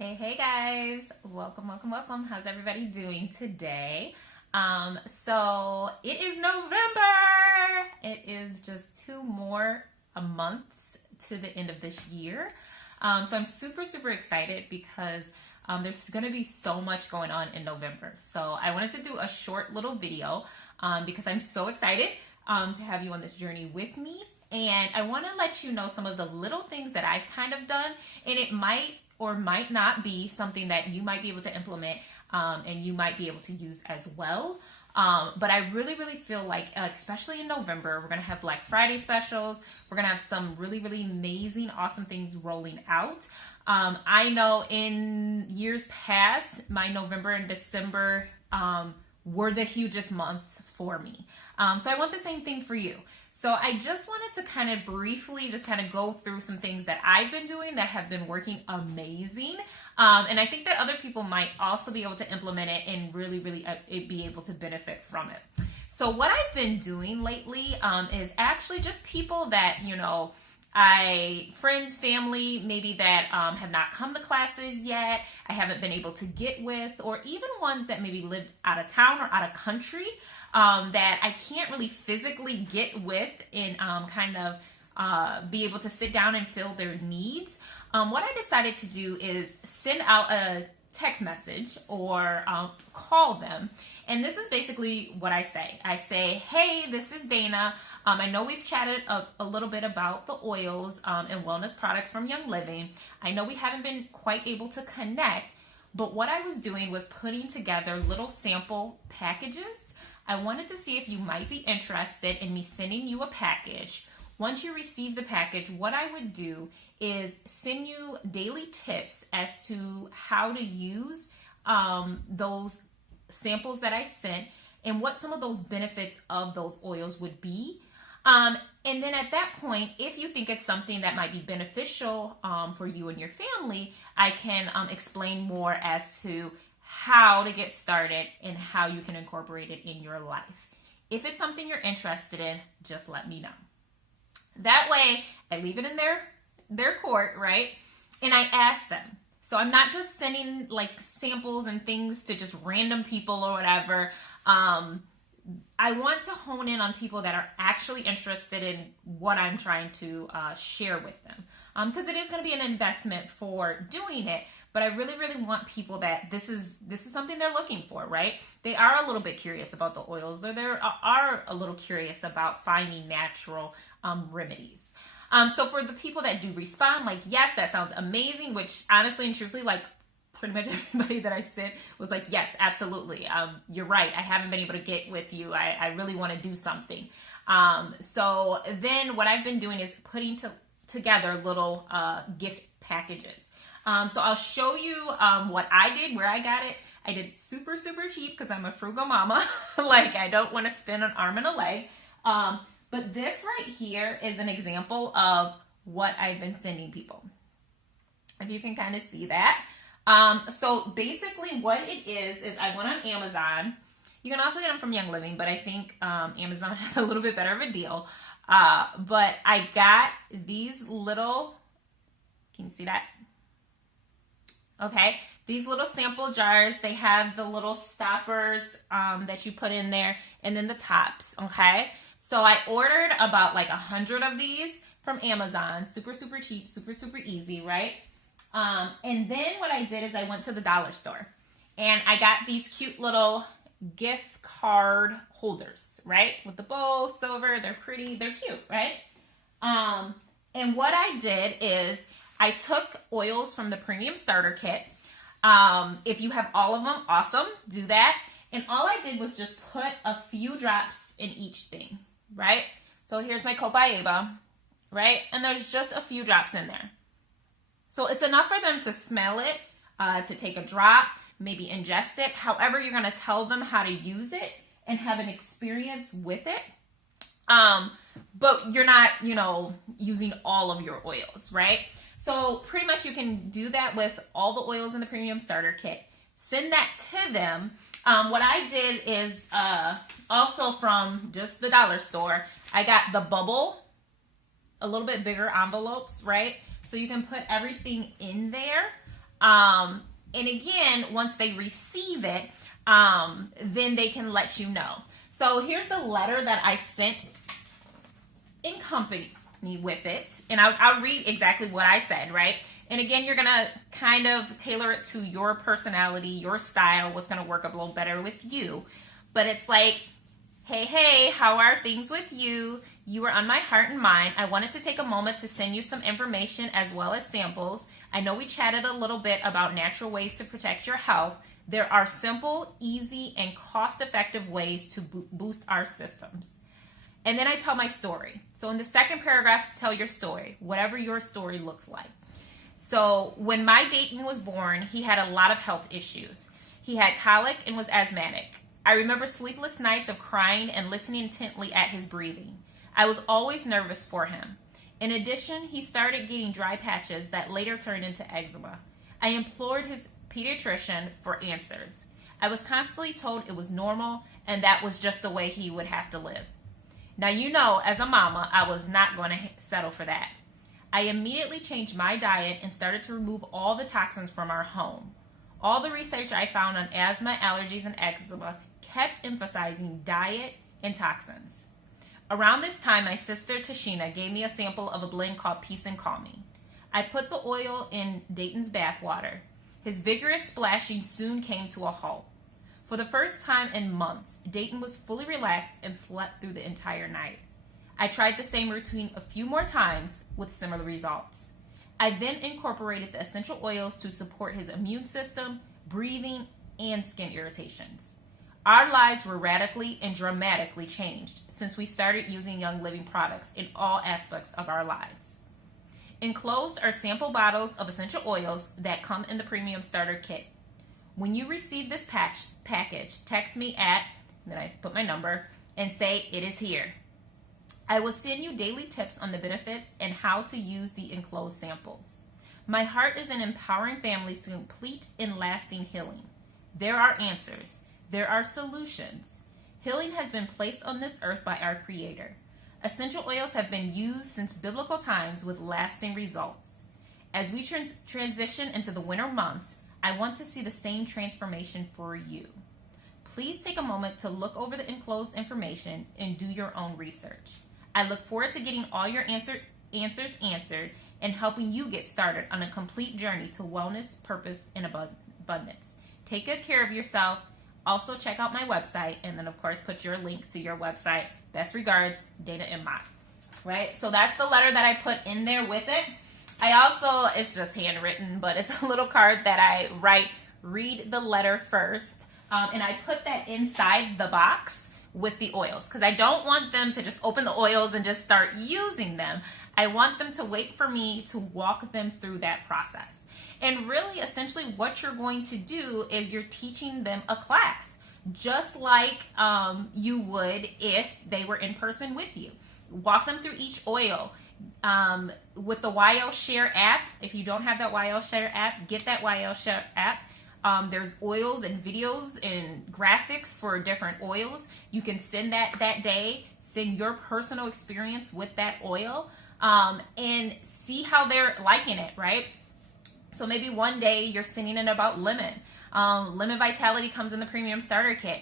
Hey guys, welcome. How's everybody doing today? So it is November. It is just two more months to the end of this year. So I'm super excited because there's going to be so much going on in November. So I wanted to do a short little video because I'm so excited to have you on this journey with me. And I want to let you know some of the little things that I've kind of done, and it might or might not be something that you might be able to implement and you might be able to use as well. But I really feel like, especially in November, we're going to have Black Friday specials. We're going to have some really amazing, awesome things rolling out. I know in years past, my November and December were the hugest months for me. So I want the same thing for you. So I just wanted to kind of briefly just kind of go through some things that I've been doing that have been working amazing. And I think that other people might also be able to implement it and really be able to benefit from it. So what I've been doing lately is actually just people that, friends, family, maybe that have not come to classes yet, I haven't been able to get with, or even ones that maybe lived out of town or out of country that I can't really physically get with and be able to sit down and fill their needs. What I decided to do is send out a text message or call them. And this is basically what I say. I say, hey, this is Dana. I know we've chatted a little bit about the oils and wellness products from Young Living. I know we haven't been quite able to connect, but what I was doing was putting together little sample packages. I wanted to see if you might be interested in me sending you a package. Once you receive the package, what I would do is send you daily tips as to how to use those samples that I sent and what some of those benefits of those oils would be. And then at that point, if you think it's something that might be beneficial for you and your family, I can explain more as to how to get started and how you can incorporate it in your life. If it's something you're interested in, just let me know. That way, I leave it in their court, right? And I ask them. So I'm not just sending like samples and things to just random people or whatever. I want to hone in on people that are actually interested in what I'm trying to share with them. Because it is going to be an investment for doing it, but I really want people that this is something they're looking for, right? They are a little bit curious about the oils, or they are a little curious about finding natural remedies. So for the people that do respond, like, yes, that sounds amazing, which honestly and truthfully, like, pretty much everybody that I sent was like, yes, absolutely. You're right. I haven't been able to get with you. I really want to do something. So then what I've been doing is putting together little gift packages. So I'll show you what I did, where I got it. I did it super cheap because I'm a frugal mama. Like, I don't want to spend an arm and a leg. But this right here is an example of what I've been sending people. If you can kind of see that. So basically what it is I went on Amazon. You can also get them from Young Living, but I think Amazon has a little bit better of a deal. But I got these little, can you see that? Okay, these little sample jars, they have the little stoppers that you put in there, and then the tops, okay? So I ordered about like 100 of these from Amazon, super cheap, super easy, right? And then what I did is I went to the dollar store and I got these cute little gift card holders, right? With the bow, silver, they're pretty, they're cute, right? And what I did is I took oils from the premium starter kit. If you have all of them, awesome, do that. And all I did was just put a few drops in each thing, right? So here's my Copaiba, right? And there's just a few drops in there. So it's enough for them to smell it, to take a drop, maybe ingest it. However, you're going to tell them how to use it and have an experience with it. But you're not, using all of your oils, right? So pretty much you can do that with all the oils in the premium starter kit. Send that to them. What I did is also from just the dollar store, I got the bubble, a little bit bigger envelopes, right? So you can put everything in there. And again, once they receive it, then they can let you know. So here's the letter that I sent in company with it. And I'll read exactly what I said, right? And again, you're going to kind of tailor it to your personality, your style, what's going to work a little better with you. But it's like, hey, how are things with you? You are on my heart and mind. I wanted to take a moment to send you some information as well as samples. I know we chatted a little bit about natural ways to protect your health. There are simple, easy, and cost-effective ways to boost our systems. And then I tell my story. So in the second paragraph, tell your story, whatever your story looks like. So when my Dayton was born, he had a lot of health issues. He had colic and was asthmatic. I remember sleepless nights of crying and listening intently at his breathing. I was always nervous for him. In addition, he started getting dry patches that later turned into eczema. I implored his pediatrician for answers. I was constantly told it was normal and that was just the way he would have to live. Now, you know, as a mama, I was not going to settle for that. I immediately changed my diet and started to remove all the toxins from our home. All the research I found on asthma, allergies, and eczema kept emphasizing diet and toxins. Around this time, my sister Tashina gave me a sample of a blend called Peace and Calming. I put the oil in Dayton's bathwater. His vigorous splashing soon came to a halt. For the first time in months, Dayton was fully relaxed and slept through the entire night. I tried the same routine a few more times with similar results. I then incorporated the essential oils to support his immune system, breathing, and skin irritations. Our lives were radically and dramatically changed since we started using Young Living products in all aspects of our lives. Enclosed are sample bottles of essential oils that come in the Premium Starter Kit. When you receive this package, text me at, then I put my number, and say it is here. I will send you daily tips on the benefits and how to use the enclosed samples. My heart is in empowering families to complete and lasting healing. There are answers. There are solutions. Healing has been placed on this earth by our Creator. Essential oils have been used since biblical times with lasting results. As we transition into the winter months, I want to see the same transformation for you. Please take a moment to look over the enclosed information and do your own research. I look forward to getting all your answers answered and helping you get started on a complete journey to wellness, purpose, and abundance. Take good care of yourself. Also, check out my website, and then, of course, put your link to your website. Best regards, Dana and Mott. Right? So that's the letter that I put in there with it. I also, it's just handwritten, but it's a little card that I write, read the letter first, and I put that inside the box with the oils because I don't want them to just open the oils and just start using them. I want them to wait for me to walk them through that process. And really, essentially, what you're going to do is you're teaching them a class, just like you would if they were in person with you. Walk them through each oil. With the YL Share app, if you don't have that YL Share app, get that YL Share app. There's oils and videos and graphics for different oils. You can send that day, send your personal experience with that oil, and see how they're liking it, right? So maybe one day you're sending it about lemon. Lemon Vitality comes in the Premium Starter Kit.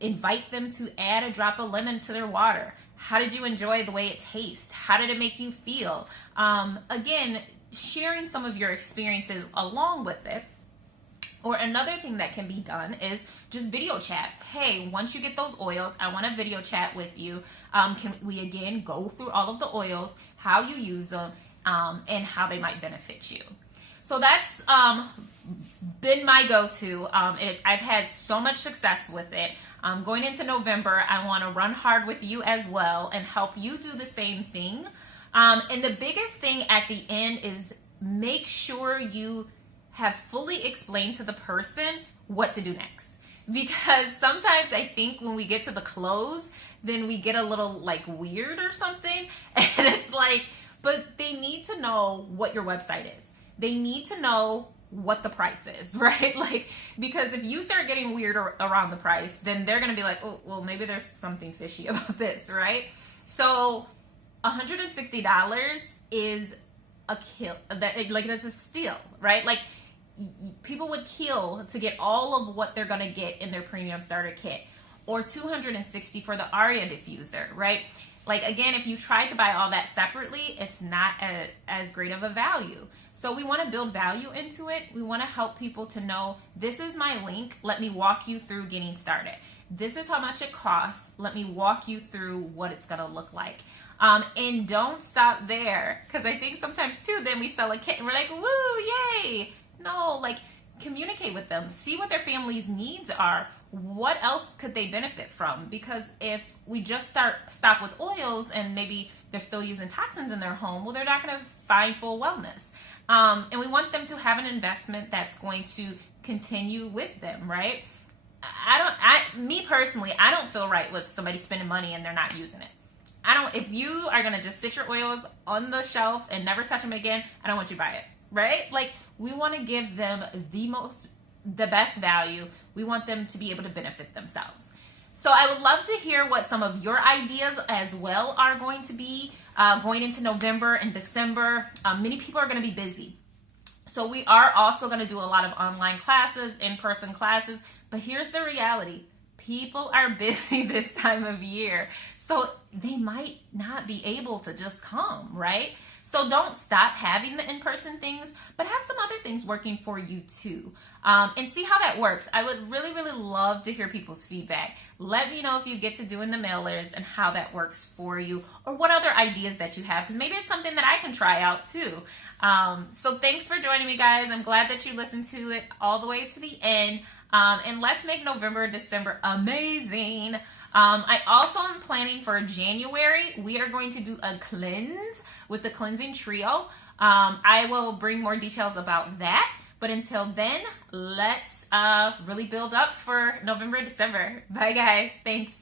Invite them to add a drop of lemon to their water. How did you enjoy the way it tastes? How did it make you feel? Again, sharing some of your experiences along with it. Or another thing that can be done is just video chat. Hey, once you get those oils, I want to video chat with you. Can we again go through all of the oils, how you use them, and how they might benefit you? So that's been my go-to. I've had so much success with it. Going into November, I want to run hard with you as well and help you do the same thing. And the biggest thing at the end is make sure you have fully explained to the person what to do next. Because sometimes I think when we get to the close, then we get a little like weird or something. And it's like, but they need to know what your website is. They need to know what the price is, right? Like, because if you start getting weird around the price, then they're going to be like, oh, well, maybe there's something fishy about this, right? So $160 is a kill. That's a steal, right? Like, people would kill to get all of what they're going to get in their premium starter kit, or $260 for the Aria diffuser, right? Like, again, if you try to buy all that separately, it's not as great of a value. So we want to build value into it. We want to help people to know, this is my link. Let me walk you through getting started. This is how much it costs. Let me walk you through what it's going to look like. And don't stop there, because I think sometimes too, then we sell a kit and we're like, woo, yay. No, like, communicate with them. See what their family's needs are. What else could they benefit from? Because if we just stop with oils and maybe they're still using toxins in their home, well, they're not going to find full wellness. And we want them to have an investment that's going to continue with them, right? Me personally, I don't feel right with somebody spending money and they're not using it. If you are going to just sit your oils on the shelf and never touch them again, I don't want you to buy it, right? Like, we want to give them the best value. We want them to be able to benefit themselves. So I would love to hear what some of your ideas as well are going to be going into November and December. Many people are going to be busy. So we are also going to do a lot of online classes, in-person classes, but here's the reality. People are busy this time of year, so they might not be able to just come, right? So don't stop having the in-person things, but have some other things working for you too, and see how that works. I would really, really love to hear people's feedback. Let me know if you get to doing the mailers and how that works for you, or what other ideas that you have, because maybe it's something that I can try out too. So thanks for joining me, guys. I'm glad that you listened to it all the way to the end. And let's make November, December amazing. I also am planning for January. We are going to do a cleanse with the cleansing trio. I will bring more details about that. But until then, let's really build up for November, December. Bye, guys. Thanks.